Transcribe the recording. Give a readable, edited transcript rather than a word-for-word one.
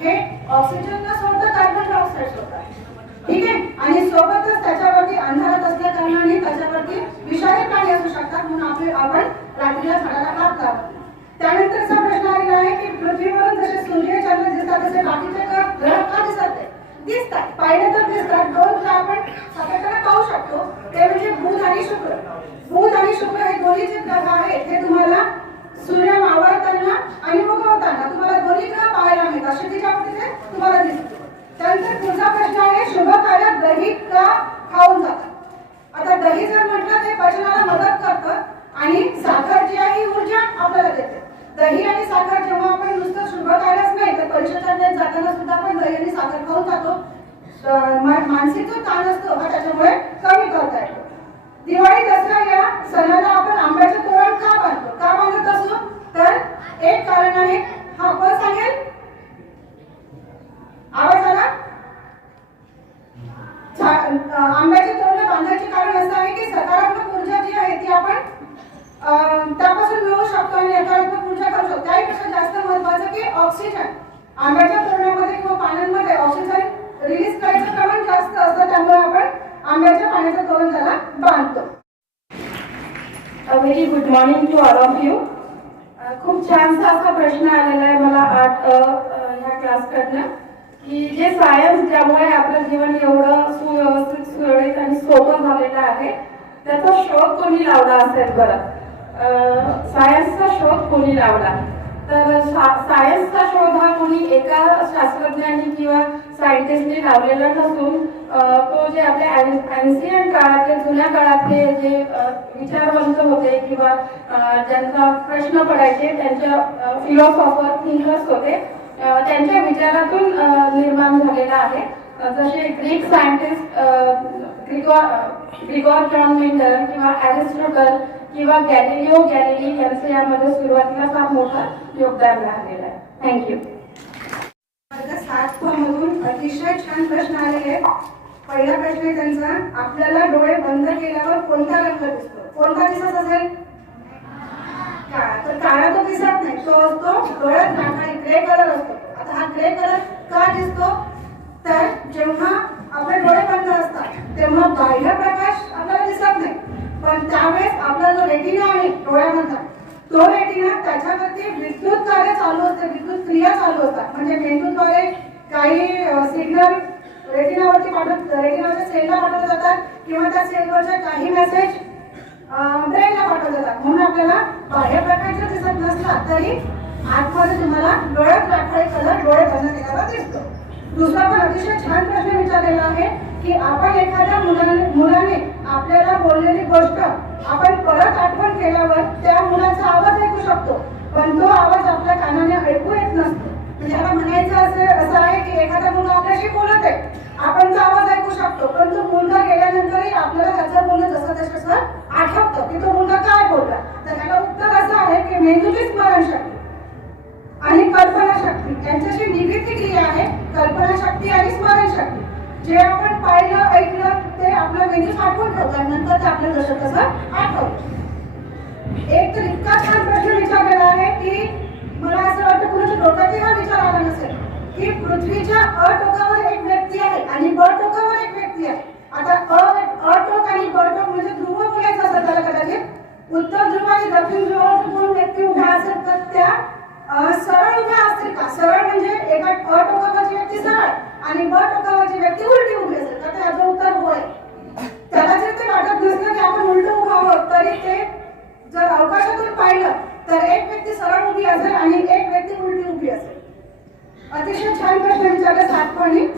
हे ऑक्सिजन न सोडता कार्बन डायऑक्साईड सोडतात. ठीक आहे. आणि सोबतच त्याच्यावरती अंधारात असल्या कारणाने त्याच्यावरती विषारी प्राणी असू शकतात, म्हणून आपण रात्रीला झाडाला हात लावत. त्यानंतरचा प्रश्न आलेला आहे की पृथ्वीवरून जसे सूर्य चंद्र दिसतात तसे बाकीचे ग्रह का दिसत नाही? दिसतात, पाहिलं तर दिसतात. दोन ग्रह आपण सातत्याने पाहू शकतो, ते म्हणजे बुध आणि शुक्र. बुध आणि शुक्र हे दोन्ही जे ग्रह आहेत हे तुम्हाला सूर्य मावळताना आणि उगवताना तुम्हाला दोन्ही ग्रह पाहायला मिळतात. क्षितिजा तिथे तुम्हाला दिसतो. त्यानंतर पुढचा प्रश्न आहे शुभ कार्यात दही का खाऊन जातात? आता दही जर म्हटलं ते पचनाला मदत करतं आणि साखर जी आहे ही ऊर्जा आपल्याला देते. दही आणि साखर जेव्हा आपण नुसतं शुभ कार्याच नाही तर परीक्षेच्या वेळेस जाताना सुद्धा आपण दही आणि साखर खाऊन जातो. मानसिक जो ताण असतो हा त्याच्यामुळे कमी करता येतो. दिवाळी दसरा या सणाला आपण आंब्याचं तोरण का बांधतो? का बांधत असतो? तर एक कारण आहे. हा कोण सांगेल? आवाज आला? आंब्याचे तोरण बांधायचे कारण असं आहे की सकारात्मक ऊर्जा जी आहे ती आपण त्यापासून मिळवू शकतो आणि नकारात्मक ऊर्जा करू शकतो. त्यापेक्षा जास्त महत्त्वाचं की ऑक्सिजन. आंब्याच्या तोरणामध्ये किंवा पानांमध्ये ऑक्सिजन रिलीज करायचं प्रमाण जास्त असतं, त्यामुळे आपण आंब्याच्या पाण्याचं तोरण त्याला बांधतो. Very good morning to all of you. खूप छानसा असा प्रश्न आलेला आहे मला ह्या क्लासकडनं की जे सायन्स ज्यामुळे आपलं जीवन एवढं सुव्यवस्थित सुरळीत आणि सोपं झालेलं आहे त्याचा शोध कोणी लावला असेल बरं? सायन्सचा शोध कोणी लावला? तर सायन्सचा शोध हा कोणी एका शास्त्रज्ञानी किंवा सायंटिस्टने लावलेला नसून तो जे आपले एन्शियंट काळातले जुन्या काळातले जे विचारवंत होते किंवा ज्यांचा प्रश्न पडायचे त्यांच्या फिलॉसॉफर थिंकर्स होते त्यांच्या विचारातून निर्माण झालेला आहे. जसे Greek scientist Grigor John Mendel किंवा एरिस्टॉटल किंवा गॅलिलिओ गॅलिली यांचं यामध्ये सुरुवातीला फार मोठं योगदान राहिलेलं आहे. थँक्यू. वर्ग 7 मधून अतिशय छान प्रश्न आलेले आहेत. पहिला प्रश्न आहे त्यांचा, आपल्याला डोळे बंद केल्यावर कोणता रंग दिसतो? कोणता दिसत असेल? काळा. तर काळा तो दिसत नाही, तो असतो डोळ्यात राखाडी ग्रे कलर असतो. आता हा ग्रे कलर का दिसतो? तर जेव्हा आपले डोळे बंद असतात तेव्हा बाह्य प्रकाश आपल्याला दिसत नाही, पण त्यावेळेस आपला जो रेटिना आहे डोळ्यामधला तो रेटिना त्याच्यावरती विद्युत कार्य चालू असते, विद्युत क्रिया चालू असतात. म्हणजे मेंदूद्वारे काही सिग्नल रेटिनावरच्या सेलला पाठवले जातात किंवा त्या सेलवरचे काही मेसेज ब्रेनला पाठवले जातात. म्हणून आपल्याला बाह्य प्रकाश जर दिसत नसला तरी आतमध्ये तुम्हाला डोळ्यात राखाडी कलर डोळे बंद केल्यावर दिसतो. दुसरा पण अतिशय छान प्रश्न विचारलेला आहे की आपण एखाद्या मुलाने आपल्याला बोललेली गोष्ट आपण परत आठवण केल्यावर त्या मुलाचा आवाज ऐकू शकतो, पण तो आवाज आपल्या कानाने ऐकू येत नसतो. म्हणजे याला म्हणायचं असं आहे की एखादा मुलगा आपल्याशी बोलत आहे, आपण तो आवाज ऐकू शकतो, पण तो मुलगा गेल्यानंतरही आपल्याला त्याचं बोलणं जसं तसं आठवतं की तो मुलगा काय बोलला. तर त्याला उत्तर असं आहे की मेंदूची स्मरणशक्ती आणि कल्पनाशक्ती यांच्याशी निगडीत क्रिया आहे. कल्पनाशक्ती आणि स्मरणशक्ती, जे आपण पाहिलं ऐकलं ते आपल्या मेंदूत साठवून ठेवतात, नंतर ते आपल्याला जसं तसं आठवतं. एक तर इतका छान प्रश्न विचारलेला आहे की मला असं वाटतं कुणाच्या डोक्यातही हा विचार आला नसेल की पृथ्वीच्या अ टोकावर एक व्यक्ती आहे आणि ब टोकावर एक व्यक्ती आहे. आता अ टोक आणि ब टोक म्हणजे ध्रुव बोलायचं असतं त्याला कदाचित. उत्तर ध्रुव आणि दक्षिण ध्रुवावर दोन व्यक्ती उभ्या असेल तर त्या सरळ उभ्या असतील का? सरळ म्हणजे एका अ टोकावरची व्यक्ती सरळ आणि ब टोकावरची व्यक्ती उलटी उभी असेल तर त्याचं उत्तर होय. त्याला जर ते वाटत नसलं की आपण उलट उभा आहोत तरी ते जर अवकाशातून पाहिलं तर एक व्यक्ती सरळ उभी असेल आणि एक व्यक्ती उलटी उभी असेल. अतिशय छान प्रश्न विचारला 7 पॉइंट.